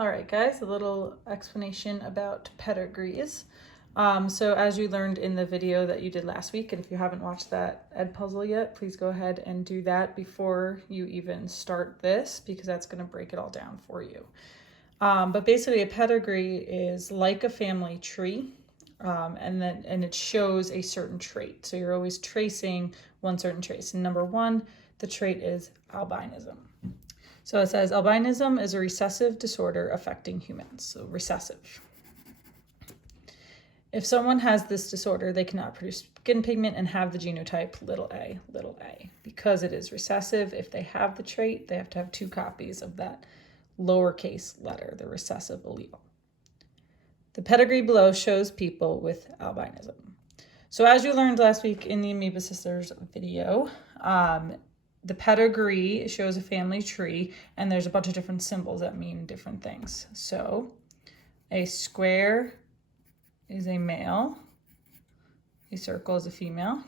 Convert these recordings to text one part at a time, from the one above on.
All right, guys, a little explanation about pedigrees. So as you learned in the video that you did last week, and if you haven't watched that Edpuzzle yet, please go ahead and do that before you even start this, because that's going to break it all down for you. But basically a pedigree is like a family tree, and it shows a certain trait. So you're always tracing one certain trait. And number one, the trait is albinism. So it says albinism is a recessive disorder affecting humans. So recessive. If someone has this disorder, they cannot produce skin pigment and have the genotype a. Because it is recessive, if they have the trait, they have to have 2 copies of that lowercase letter, the recessive allele. The pedigree below shows people with albinism. So as you learned last week in the Amoeba Sisters video, the pedigree shows a family tree, and there's a bunch of different symbols that mean different things. So a square is a male, a circle is a female,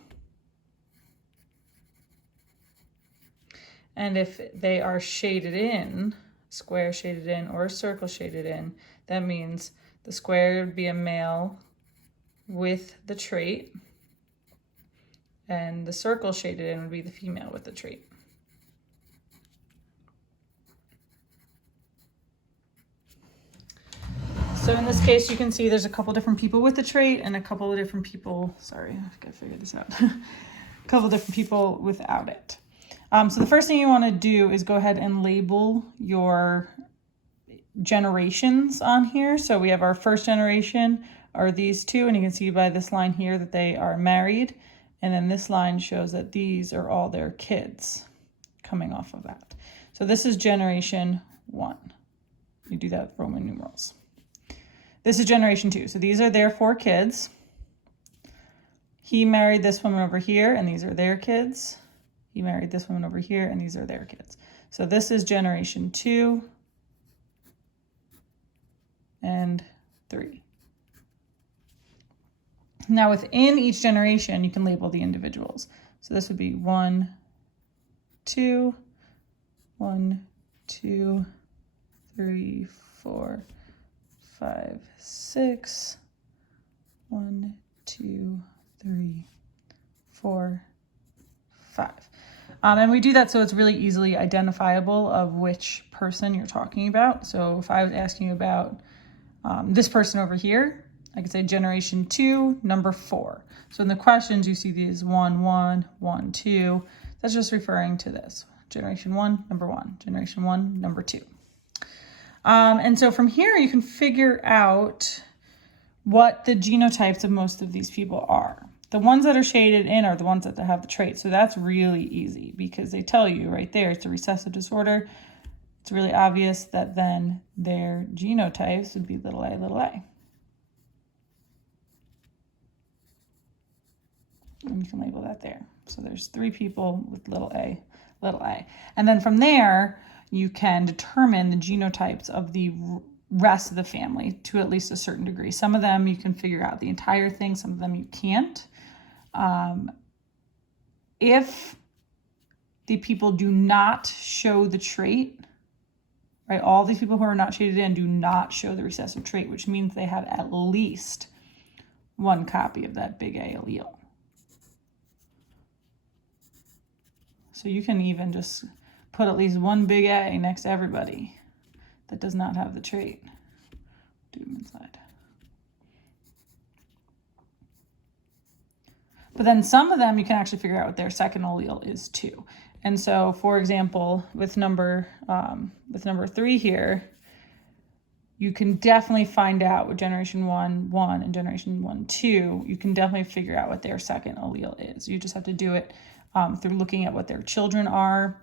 and if they are shaded in, square shaded in or a circle shaded in, that means the square would be a male with the trait, and the circle shaded in would be the female with the trait. So in this case, you can see there's a couple different people with the trait and a couple of different people, sorry, I've got to figure this out, a couple different people without it. So the first thing you want to do is go ahead and label your generations on here. So we have our first generation are these 2, and you can see by this line here that they are married. And then this line shows that these are all their kids coming off of that. So this is generation 1. You do that with Roman numerals. This is generation 2. So these are their 4 kids. He married this woman over here, and these are their kids. He married this woman over here, and these are their kids. So this is generation 2 and 3. Now within each generation, you can label the individuals. So this would be 1, 2, 1, 2, 3, 4, 5, 6, 1, 2, 3, 4, 5. And we do that so it's really easily identifiable of which person you're talking about. So if I was asking you about this person over here, I could say generation 2, number 4. So in the questions, you see these 1, 1, 1, 2. That's just referring to this. Generation 1, number 1. Generation 1, number 2. And so from here, you can figure out what the genotypes of most of these people are. The ones that are shaded in are the ones that have the trait. So that's really easy because they tell you right there, it's a recessive disorder. It's really obvious that then their genotypes would be a. And you can label that there. So there's 3 people with a. And then from there, you can determine the genotypes of the rest of the family to at least a certain degree. Some of them you can figure out the entire thing, some of them you can't. If the people do not show the trait, right, all these people who are not shaded in do not show the recessive trait, which means they have at least 1 copy of that big A allele. So you can even just put at least 1 big A next to everybody that does not have the trait. Do them inside. But then some of them you can actually figure out what their second allele is too. And so, for example, with number 3 here, you can definitely find out with generation 1, 1 and generation 1, 2. You can definitely figure out what their second allele is. You just have to do it through looking at what their children are.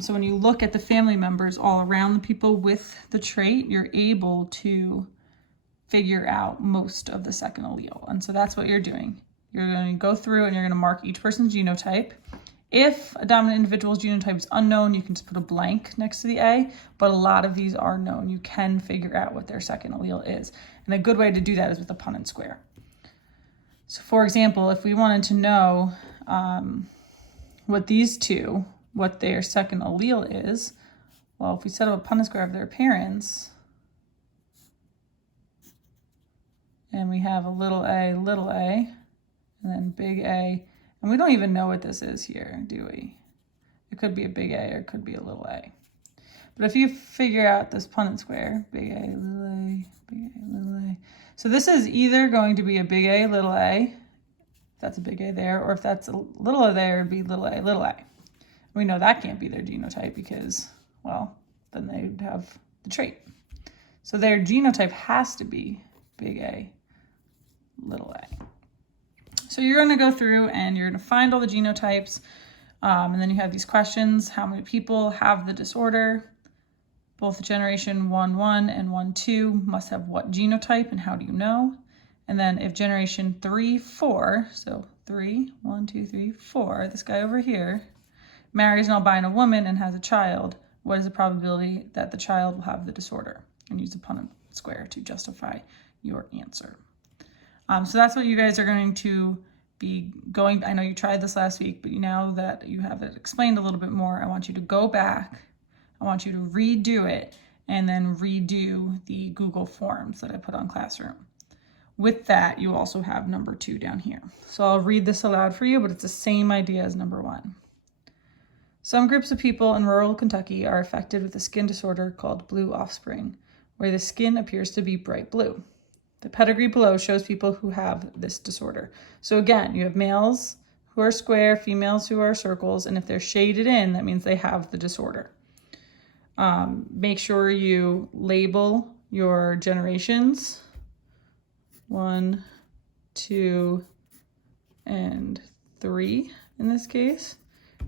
So when you look at the family members all around the people with the trait, you're able to figure out most of the second allele. And so that's what you're doing. You're going to go through and you're going to mark each person's genotype. If a dominant individual's genotype is unknown, you can just put a blank next to the A, but a lot of these are known. You can figure out what their second allele is. And a good way to do that is with a Punnett square. So for example, if we wanted to know what these 2 what their second allele is. Well, if we set up a Punnett square of their parents, and we have a, and then big A. And we don't even know what this is here, do we? It could be a big A or it could be a little a. But if you figure out this Punnett square, big A, little a, big A, little a. So this is either going to be a big A, little a, if that's a big A there, or if that's a little a there, it'd be little a, little a. We know that can't be their genotype because, well, then they would have the trait. So their genotype has to be big A, little a. So you're going to go through and you're going to find all the genotypes. And then you have these questions. How many people have the disorder? Both generation 1-1 and 1-2 must have what genotype and how do you know? And then if generation 3-4, so 3, 1, 2, 3, 4, this guy over here, marries an albino woman and has a child, what is the probability that the child will have the disorder? And use the Punnett square to justify your answer. So that's what you guys are going to be going. I know you tried this last week, but now that you have it explained a little bit more, I want you to go back. I want you to redo it and then redo the Google Forms that I put on Classroom. With that, you also have number 2 down here. So I'll read this aloud for you, but it's the same idea as number 1. Some groups of people in rural Kentucky are affected with a skin disorder called blue offspring, where the skin appears to be bright blue. The pedigree below shows people who have this disorder. So again, you have males who are square, females who are circles, and if they're shaded in, that means they have the disorder. Make sure you label your generations 1, 2, and 3 in this case,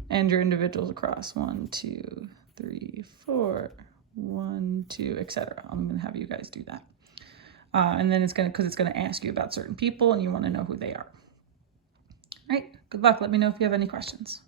and your individuals across 1, 2, 3, 4, 1, 2, etc. I'm going to have you guys do that. And then it's going to ask you about certain people and you want to know who they are. All right, good luck. Let me know if you have any questions.